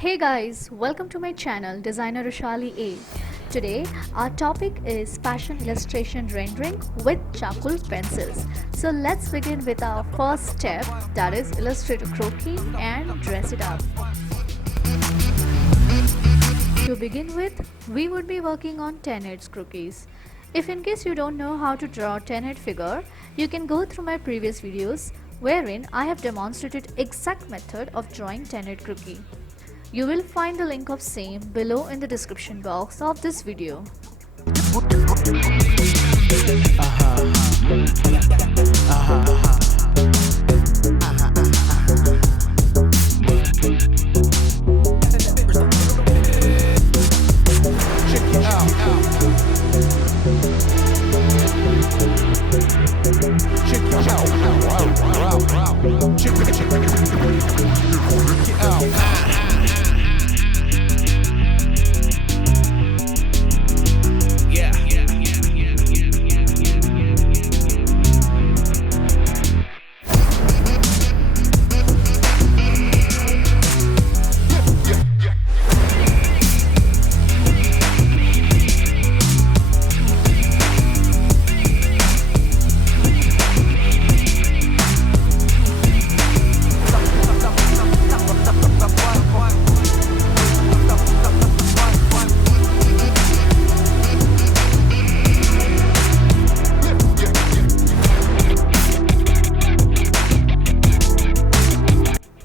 Hey guys, welcome to my channel DesignerVrushaliA. Today our topic is fashion illustration rendering with charcoal pencils. So let's begin with our first step, that is illustrate a croquis and dress it up. To begin with, we would be working on 10 heads croquis. If in case you don't know how to draw a 10 head figure, you can go through my previous videos wherein I have demonstrated exact method of drawing 10 head croquis. You will find the link of same below in the description box of this video.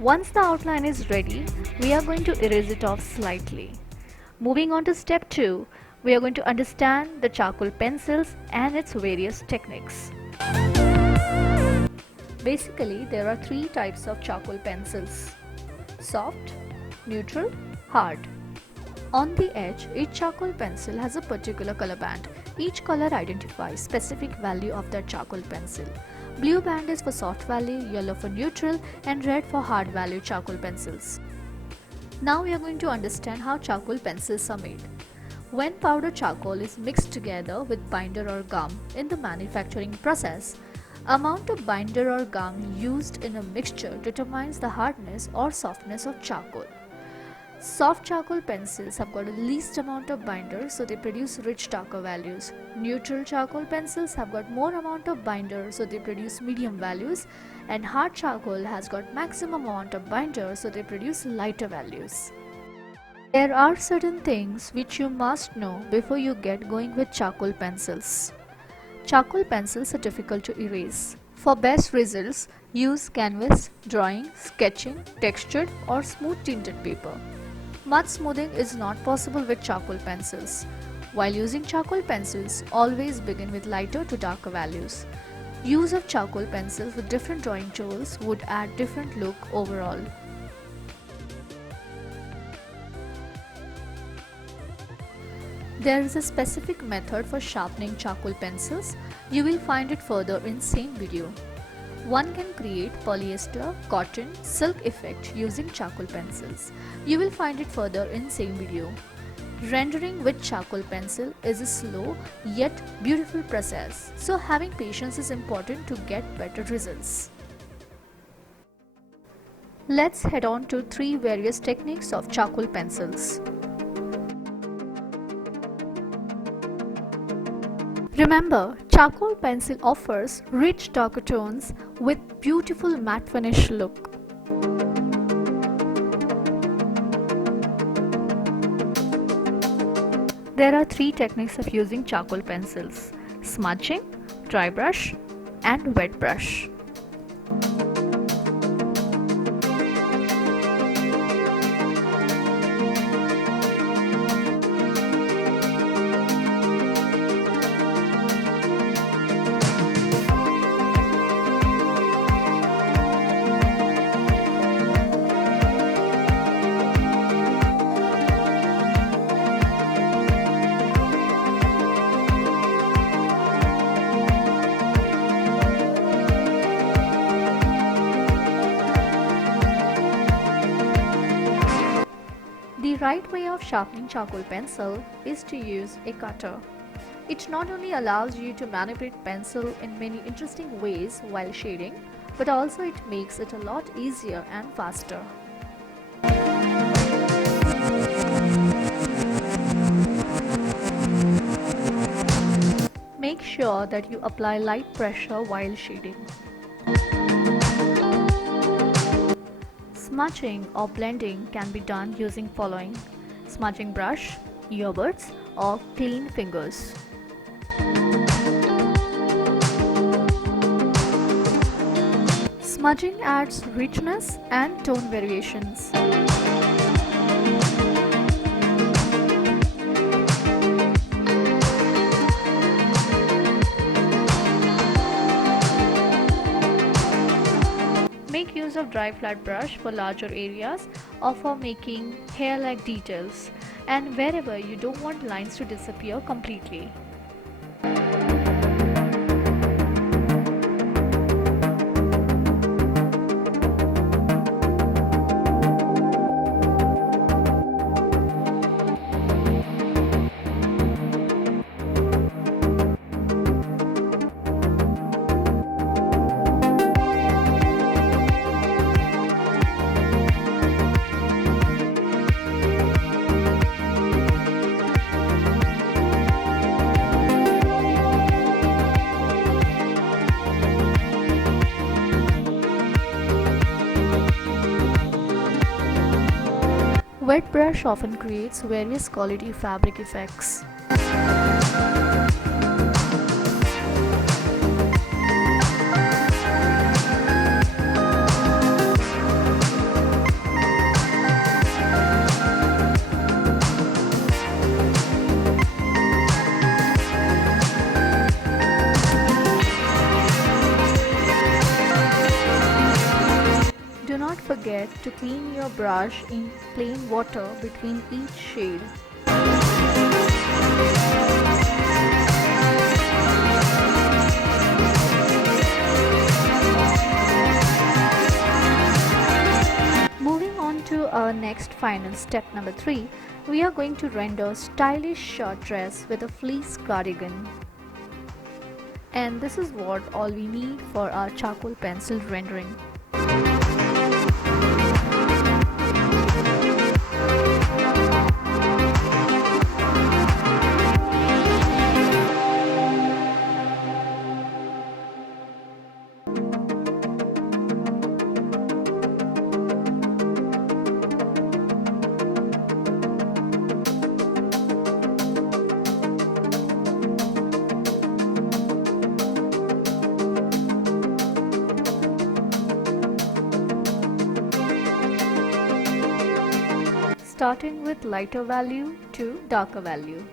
Once the outline is ready, we are going to erase it off slightly. Moving on to step 2, we are going to understand the charcoal pencils and its various techniques. Basically, there are 3 types of charcoal pencils: soft, neutral, hard. On the edge, each charcoal pencil has a particular color band. Each color identifies specific value of that charcoal pencil. Blue band is for soft value, yellow for neutral, and red for hard value charcoal pencils. Now we are going to understand how charcoal pencils are made. When powdered charcoal is mixed together with binder or gum in the manufacturing process, amount of binder or gum used in a mixture determines the hardness or softness of charcoal. Soft charcoal pencils have got the least amount of binder, so they produce rich darker values. Neutral charcoal pencils have got more amount of binder, so they produce medium values, and hard charcoal has got maximum amount of binder, so they produce lighter values. There are certain things which you must know before you get going with charcoal pencils. Charcoal pencils are difficult to erase. For best results, use canvas, drawing, sketching, textured or smooth tinted paper. Mud smoothing is not possible with charcoal pencils. While using charcoal pencils, always begin with lighter to darker values. Use of charcoal pencils with different drawing tools would add different look overall. There is a specific method for sharpening charcoal pencils. You will find it further in same video. One can create polyester, cotton, silk effect using charcoal pencils. You will find it further in same video. Rendering with charcoal pencil is a slow yet beautiful process, so having patience is important to get better results. Let's head on to 3 various techniques of charcoal pencils. Remember, charcoal pencil offers rich darker tones with beautiful matte finish look. There are 3 techniques of using charcoal pencils: smudging, dry brush and wet brush. The right way of sharpening charcoal pencil is to use a cutter. It not only allows you to manipulate pencil in many interesting ways while shading, but also it makes it a lot easier and faster. sure that you apply light pressure while shading. Smudging or blending can be done using following: smudging brush, earbuds, or clean fingers. Smudging adds richness and tone variations. Make use of dry flat brush for larger areas or for making hair-like details, and wherever you don't want lines to disappear completely. Wet brush often creates various quality fabric effects. Do not forget to clean your brush in plain water between each shade. Moving on to our next final step number 3, we are going to render stylish short dress with a fleece cardigan. And this is what all we need for our charcoal pencil rendering. Starting with lighter value to darker value.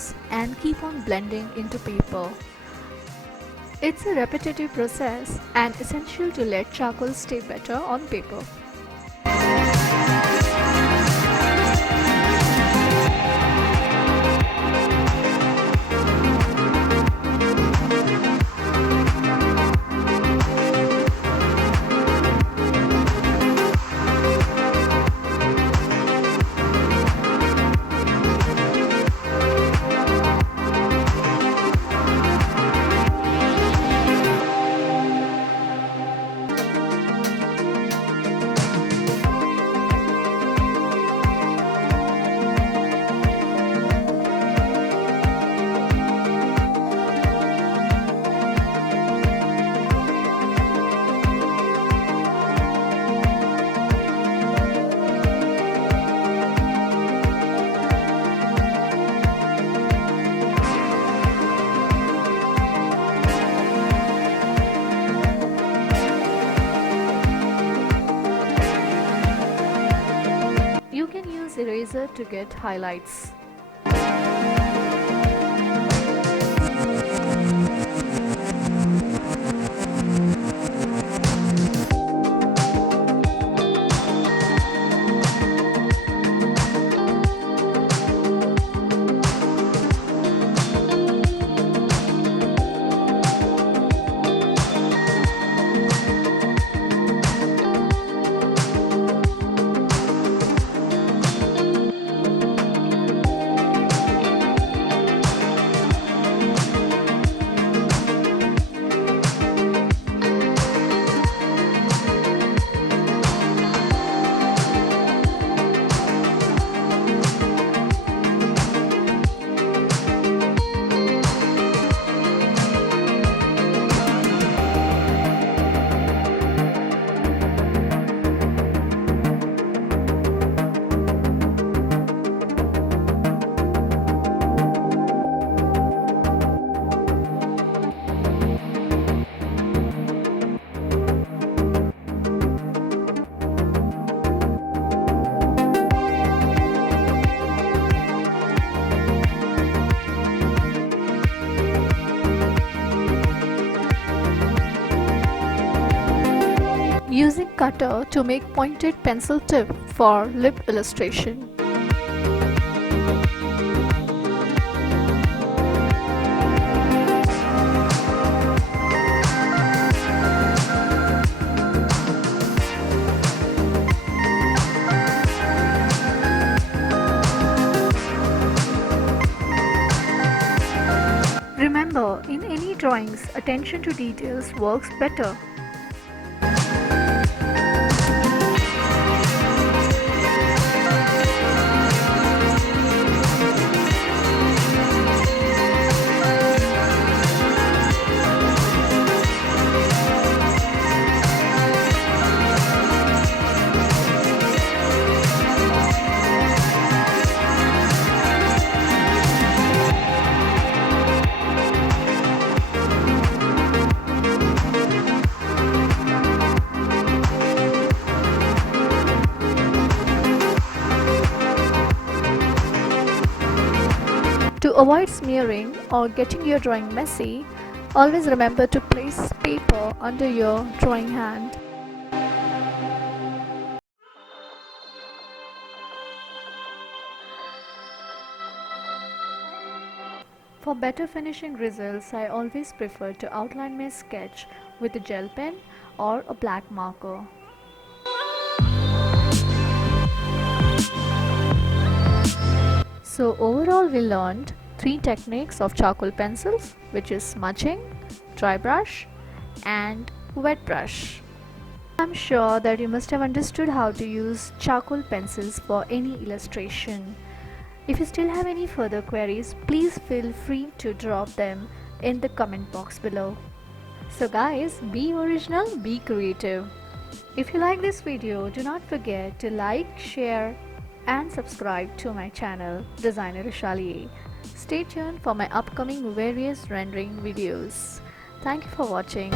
surface and keep on blending into paper. It's a repetitive process and essential to let charcoal stay better on paper. You can use eraser to get highlights. Using cutter to make pointed pencil tip for lip illustration. Remember, in any drawings, attention to details works better. To avoid smearing or getting your drawing messy, always remember to place paper under your drawing hand. For better finishing results, I always prefer to outline my sketch with a gel pen or a black marker. So overall we learned 3 techniques of charcoal pencils, which is smudging, dry brush and wet brush. I'm sure that you must have understood how to use charcoal pencils for any illustration. If you still have any further queries, please feel free to drop them in the comment box below. So guys, be original, be creative. If you like this video, do not forget to like, share and subscribe to my channel DesignerVrushaliA. Stay tuned for my upcoming various rendering videos. Thank you for watching.